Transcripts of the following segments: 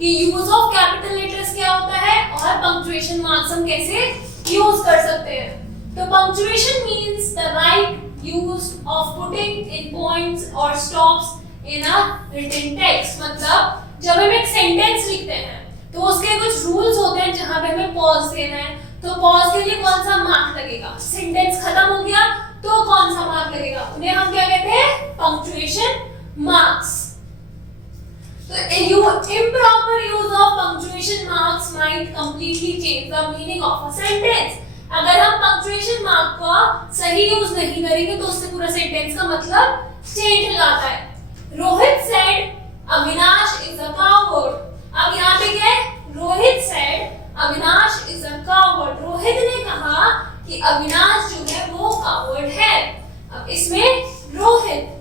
कि use of capital letters क्या होता है और पंक्चुएशन मार्क्स हम कैसे यूज कर सकते हैं। तो punctuation means the right use of putting in points और stops in a written text. मतलब जब हम एक सेंटेंस लिखते हैं तो उसके कुछ रूल्स होते हैं जहां पे हमें पॉज देना है, तो पॉज के लिए कौन सा मार्क लगेगा, सेंटेंस खत्म हो गया तो कौन सा मार्क लगेगा, उन्हें हम क्या कहते हैं, पंक्चुएशन मार्क्स। तो improper use of punctuation marks might completely change the meaning of a sentence। अगर हम पंक्चुएशन मार्क का सही यूज नहीं करेंगे तो उससे पूरा सेंटेंस का मतलब चेंज हो जाता है। Rohit said Avinash is a coward। अब यहाँ पे क्या है, Rohit said Avinash is a coward। Rohit ने कहा कि अविनाश जो है वो coward है। अब इसमें रोहित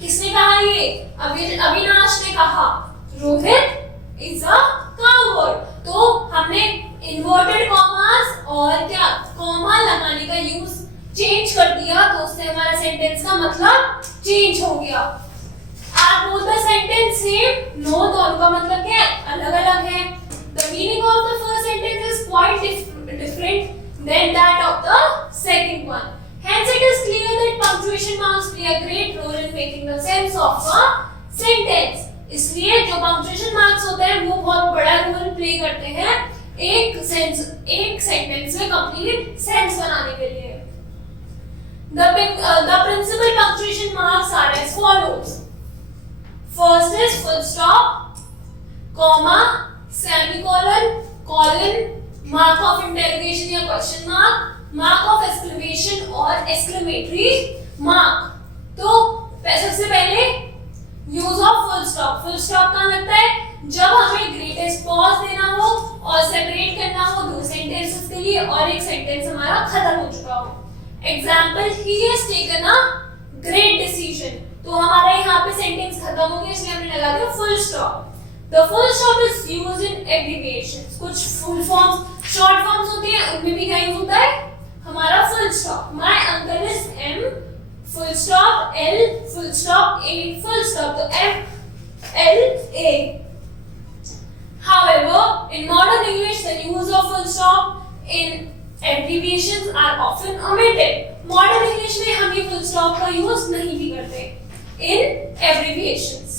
किसने कहा, ये अविनाश ने कहा रोहित इज अ कावर्ड। तो हमने इन्वर्टेड कॉमास और क्या कॉमा लगाने का यूज चेंज कर दिया, तो उससे हमारा सेंटेंस का मतलब चेंज हो गया। Are both the sentence same, no, दोनों का मतलब क्या है, अलग अलग है। The meaning of the first sentence is quite different than that of the second one. Hence it is clear that punctuation marks play a great role in making the sense of a sentence। इसलिए जो punctuation marks होते हैं वो बहुत बड़ा role play करते हैं एक सेंटेंस में कंप्लीट सेंस बनाने के लिए। The principal punctuation marks are as follows। First is full stop, comma, semicolon, colon, mark of interrogation या question mark, mark of exclamation और एक्सक्लेमेटरी मार्क। तो सबसे पहले use of full stop. Full stop कहाँ लगता है, जब हमें ग्रेटेस्ट पॉज देना हो और सेपरेट करना हो दो सेंटेंसेस के लिए और एक सेंटेंस हमारा खत्म हो चुका हो। Example, he has taken a great decision. तो हमारा यहाँ पे सेंटेंस खत्म हो गया, इसलिए हमने लगा दिया full stop. The full stop is used in abbreviations। कुछ फुल फॉर्म्स, शॉर्ट फॉर्म्स होती हैं, उनमें भी क्या यूज होता है हमारा full stop. My uncle is M full stop L full stop A full stop। तो M L A। However, in modern English, the use of full stop in abbreviations are often omitted। Modern English में हम ये full stop का use नहीं भी करते in abbreviations।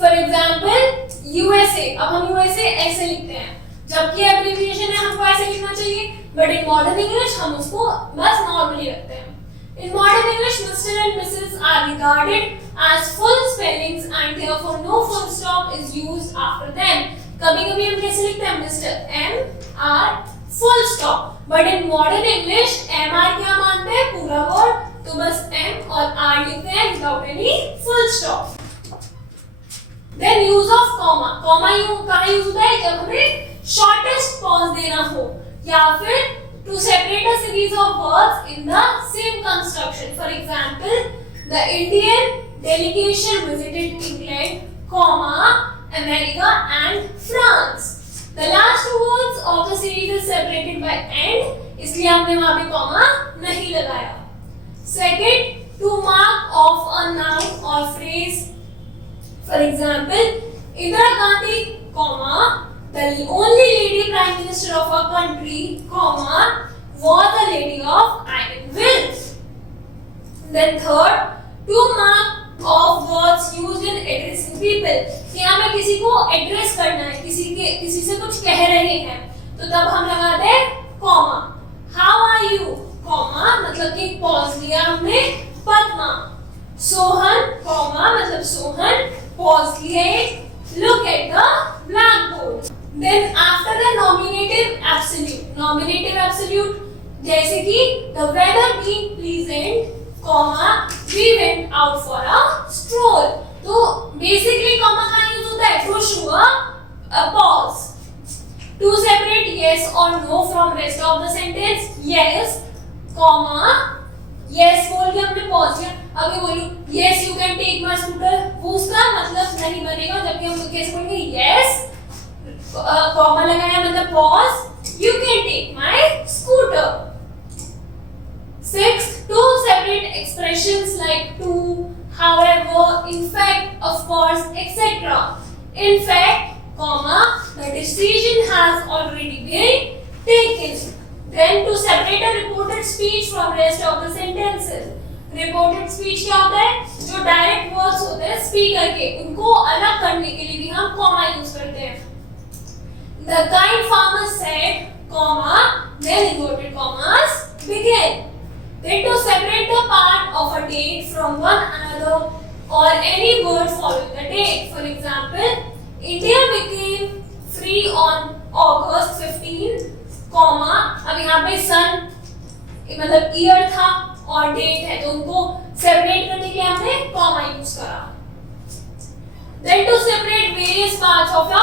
For example, USA। अब हम USA ऐसे लिखते हैं, जबकि एब्रिविएशन है हमको ऐसे लिखना चाहिए, बट इन मॉडर्न इंग्लिश हम उसको बस नॉर्मली रखते हैं। In modern English mister and missus are regarded as full spellings and therefore no full stop is used after them. कभी-कभी हम कैसे लिखते हैं, mister M R full stop, but in modern English M R क्या मानते हैं, पूरा word, तो बस एम और आर लिखते हैं without any full stop. Then use of comma. Comma कहाँ यूज होता है, जब हमें शॉर्टेस्ट पॉज देना हो या फिर to separate a series of words in the same construction. For example, the Indian delegation visited England, comma, America and France. The last two words of the series is separated by and, इसलिए हमने वहां पे comma नहीं लगाया। Second, to mark off a noun और phrase. For example, Indira Gandhi, comma, the only lady prime minister of our country, comma, was a lady of iron will। Then third, to mark of words used in addressing people। कि हमें किसी को address करना है, किसी से कुछ कह रहे हैं, तो तब हम लगाते हैं comma। How are you, comma, मतलब कि पॉज लिया हमने, पद्मा। सोहन, comma, मतलब सोहन, pause लिए, look at the blackboard। Then after the nominative absolute, जैसे कि the weather being pleasant, comma, we went out for a stroll। तो basically comma का यूज होता है to show a pause, to separate yes or no from rest of the sentence। Yes, comma, yes बोल के हमने pause किया, अभी बोलूं yes you can take my scooter, वो उसका मतलब नहीं बनेगा, जबकि हम कैसे बोलेंगे yes कॉमा लगाया मतलब pause, you can take my scooter। Sixth, to separate expressions like to, however, in fact, of course, etc. In fact, comma, the decision has already been taken. Then to separate a reported speech from rest of the sentences. Reported speech क्या होता है? जो direct words होते हैं speaker के, उनको अलग करने के लिए भी हम कॉमा यूज करते हैं. The kind farmer said, comma, then inverted commas began. Then to separate the part of a date from one another or any word following the date. For example, India became free on August 15, comma, अब यहाँ पे सन मतलब year था और date है तो उनको separate करने के लिए हमने कॉमा यूज करा. Then to separate various parts of the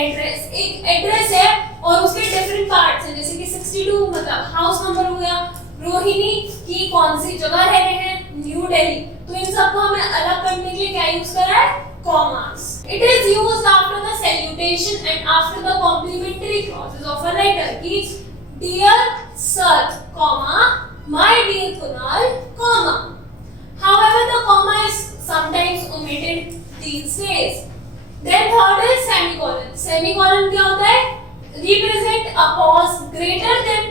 address. एक एड्रेस है और उसके डिफरेंट पार्ट्स हैं, जैसे कि 62 मतलब हाउस नंबर हो गया, रोहिणी की कौन सी जगह रह रहे हैं, न्यू दिल्ली, तो इन सबको हमें अलग करने के लिए क्या यूज करा है, commas. It is used after the salutation and after the complimentary clauses of a letter. कि dear sir, comma, my dear Kunal, comma. However, the comma is sometimes omitted these days. Then third is semicolon. Semicolon क्या होता है? Represent a pause greater than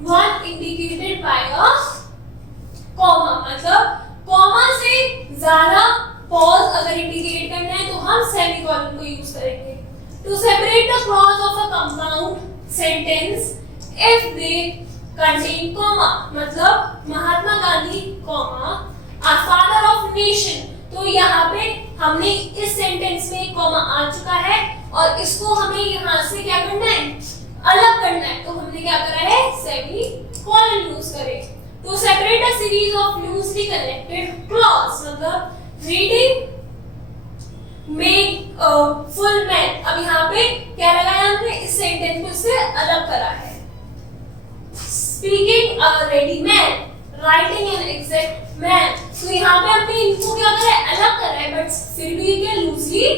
one indicated by a comma. मतलब comma से ज़्यादा pause अगर indicate करना है तो हम semicolon को use करेंगे. To separate the clause of a compound sentence if they contain comma. मतलब Mahatma Gandhi comma a father of nation. तो यहाँ पे हमने इस सेंटेंस में कॉमा आ चुका है और इसको हमें यहाँ से क्या करना है, अलग करना है, तो हमने क्या करा है, सेमीकोलन यूज करें. To separate a series of loosely connected clause मतलब रीडिंग मेक फुल मैन. अब यहाँ पे क्या लगाया हमने, इस सेंटेंस को इससे अलग करा है. Speaking a ready man, writing an exact man. तो यहाँ पे हमने इनको क्या करा है, अलग करा है, बट फिर भी ये लूजली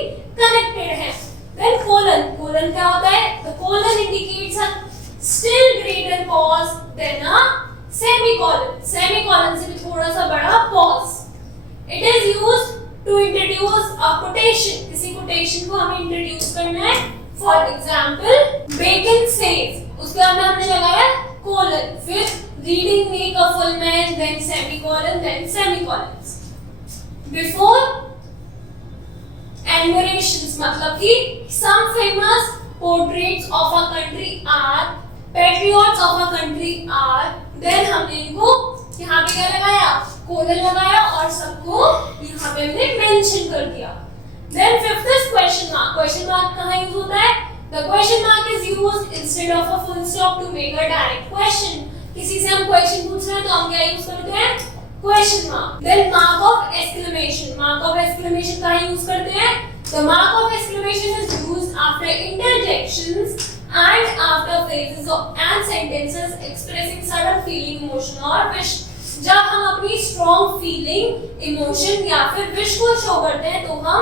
कनेक्टेड है. Then colon. कोलन क्या होता है, the colon indicates a still greater pause than a semicolon. Semicolon से भी थोड़ा सा बड़ा pause. It is used to introduce a quotation. किसी कोटेशन को हमें इंट्रोड्यूस करना है. फॉर एग्जांपल बेकन सेज, उसके बाद हमने लगाया कोलन, फिर reading make a full man, then semicolon, then semicolons. Before enumerations मतलब कि some famous portraits of a country are, patriots of a country are, then हमने इनको यहाँ पे क्या लगाया, कोलन लगाया और सबको यहाँ पे हमने mention कर दिया. Then fifth is question mark. Question mark कहाँ यूज होता है? The question mark is used instead of a full stop to make a direct question. किसी से हम क्वेश्चन पूछ रहे हैं तो हम क्या यूज करते हैं, question mark. Then mark of exclamation. Mark of exclamation कहाँ यूज करते हैं, the mark of exclamation is used after interjections and after phrases and sentences expressing sudden feeling, emotion और विश. जब हम अपनी स्ट्रॉन्ग फीलिंग, इमोशन या फिर wish को शो करते हैं तो हम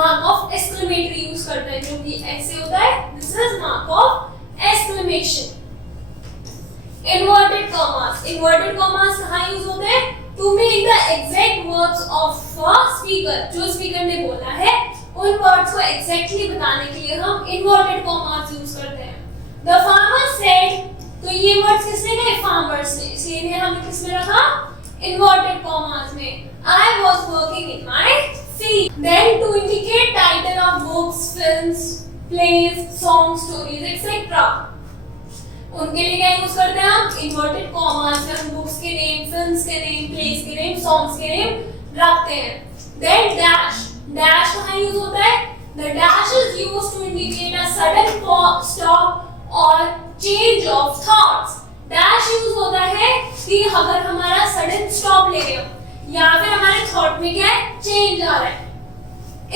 मार्क ऑफ एक्सक्लेमेटरी यूज करते हैं, जो कि ऐसे होता है. This is mark of exclamation. Inverted commas. Inverted commas कहाँ यूज होते हैं, to make the exact words of a speaker. जो स्पीकर ने बोला है उन वर्ड्स को एग्जैक्टली बताने के लिए हम inverted commas यूज करते हैं. The farmer said, तो ये वर्ड्स किसने कहे, फार्मर्स ने, इसलिए हमने किसमें रखा, inverted commas में. I was working in my field. Then to indicate title of books, films, plays, songs, stories, etc. उनके लिए क्या यूज करते हैं हम, इन्वर्टेड कॉमास में हम बुक्स के नेम, फिल्म्स के नेम, प्लेस के नेम, सॉन्ग्स के नेम रखते हैं. Then dash. डैश कहाँ यूज होता है, the dash is used to indicate a sudden stop और change of thoughts. Dash use होता है कि अगर हमारा सडन स्टॉप ले रहे हो या फिर हमारे थॉट में क्या है, चेंज आ रहा है.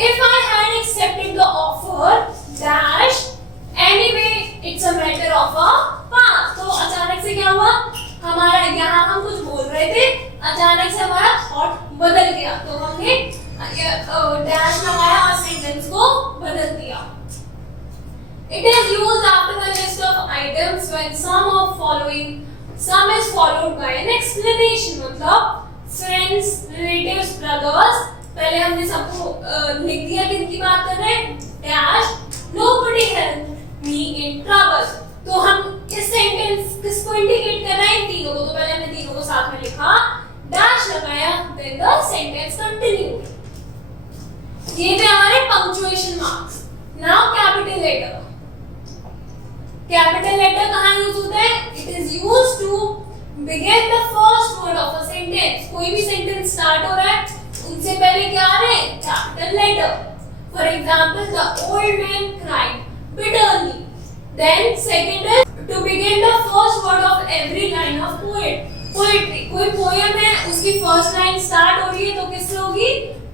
If I had accepted the offer dash anyway it's a matter of a past. तो अचानक से क्या हुआ, हमारा यहाँ हम कुछ बोल रहे थे, अचानक से हमारा थॉट बदल गया तो हमने डैश लगाया और सेंटेंस को बदल दिया. It is used after the list of items when some is followed by an explanation. मतलब friends, relatives, brothers, पहले हमने सबको लिख दिया कि इनकी बात कर रहे हैं, dash nobody helped me in trouble। तो हम इस सेंटेंस किसको इंडिकेट कर रहे हैं, तीनों को। तो पहले हमने तीनों को साथ में लिखा, डैश लगाया, देन द सेंटेंस कंटिन्यू। ये थे हमारे punctuation marks. Now capital letter. Capital letter कहाँ यूज होता है, it is used to begin the first word of a sentence. कोई भी सेंटेंस स्टार्ट हो रहा है, उनसे पहले क्या आ रहे हैं, capital letter. For example, the old man cried bitterly। Then second is to begin the first word of every line of poetry। कोई पोएम है, उसकी फर्स्ट लाइन स्टार्ट हो रही है तो किससे होगी,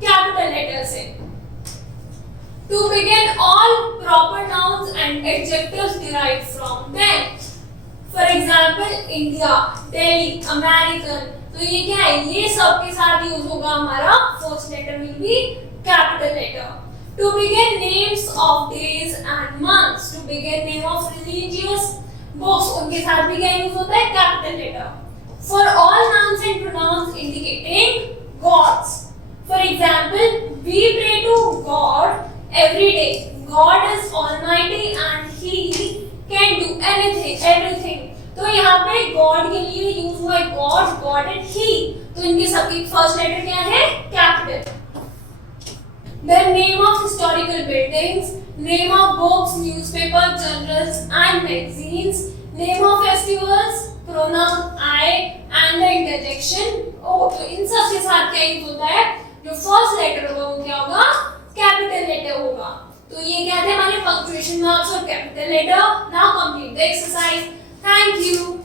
कैपिटल लेटर से। To begin all proper nouns and adjectives derived from them। For example, India, Delhi, American। तो ये क्या है, ये सब के साथ यूज होगा हमारा first letter will be capital letter. To begin names of days and months, to begin name of religious books, उनके साथ भी क्या यूज होता है, capital letter. For all nouns and pronouns indicating gods। For example, we pray to God every day। God is almighty and he can do anything, everything। तो यहाँ पे God के लिए यूज हुआ है God, God and he। तो इनके सबकी फर्स्ट लेटर क्या है, capital. Then name of historical buildings, name of books, newspaper, journals and magazines, name of festivals, pronoun I and the interjection O। तो इन सब के साथ क्या यूज होता है, जो फर्स्ट लेटर होगा वो क्या होगा, कैपिटल लेटर होगा। तो ये क्या थे हमारे पंक्चुएशन मार्क्स और capital letter. Now complete the exercise. Thank you.